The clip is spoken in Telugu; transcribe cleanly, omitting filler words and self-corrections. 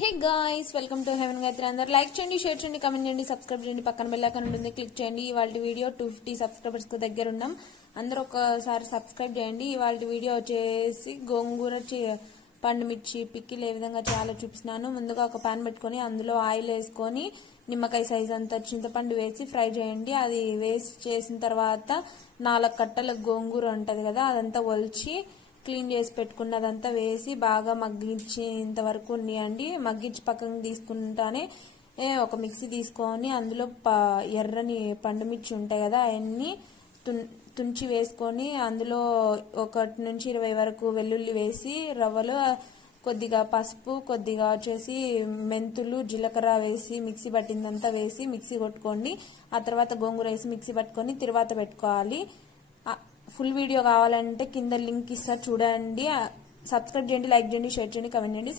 Hey guys, welcome to heaven Gayatri. అందరు లైక్ చేయండి, షేర్ చేయండి, కామెంట్ చేయండి, సబ్స్క్రైబ్ చేయండి, పక్కన బెల్ ఐకాన్ ఉంటుంది క్లిక్ చేయండి. ఇవాళ వీడియో 250 సబ్స్క్రైబర్స్ కు దగ్గర ఉన్నాం. అందరూ ఒకసారి సబ్స్క్రైబ్ చేయండి. ఇవాళ వీడియో వచ్చేసి గోంగూర పండు మిర్చి పిక్కిల్ ఏ విధంగా చేయాలో చూపిస్తున్నాను. ముందుగా ఒక పాన్ పెట్టుకొని అందులో ఆయిల్ వేసుకొని నిమ్మకాయ సైజ్ అంతా చింతపండు వేసి ఫ్రై చేయండి. అది వేసి చేసిన తర్వాత 4 కట్టల గోంగూర ఉంటది కదా, అదంతా ఒలిచి క్లీన్ చేసి పెట్టుకున్నదంతా వేసి బాగా మగ్గించేంత వరకు ఉన్నాయండి. మగ్గించి పక్కన తీసుకుంటానే ఒక మిక్సీ తీసుకొని అందులో ఎర్రని పండుమిర్చి ఉంటాయి కదా, అవన్నీ తుంచి వేసుకొని అందులో 1 నుంచి 20 వరకు వెల్లుల్లి వేసి రవ్వలు కొద్దిగా పసుపు కొద్దిగా వచ్చేసి మెంతులు జీలకర్ర వేసి మిక్సీ పట్టిందంతా వేసి మిక్సీ కొట్టుకోండి. ఆ తర్వాత గోంగూర వేసి మిక్సీ పట్టుకొని తిరువాత పెట్టుకోవాలి. ఫుల్ వీడియో కావాలంటే కింద లింక్ ఇస్తారు చూడండి. సబ్స్క్రైబ్ చేయండి, లైక్ చేయండి, షేర్ చేయండి, కామెంట్ చేయండి.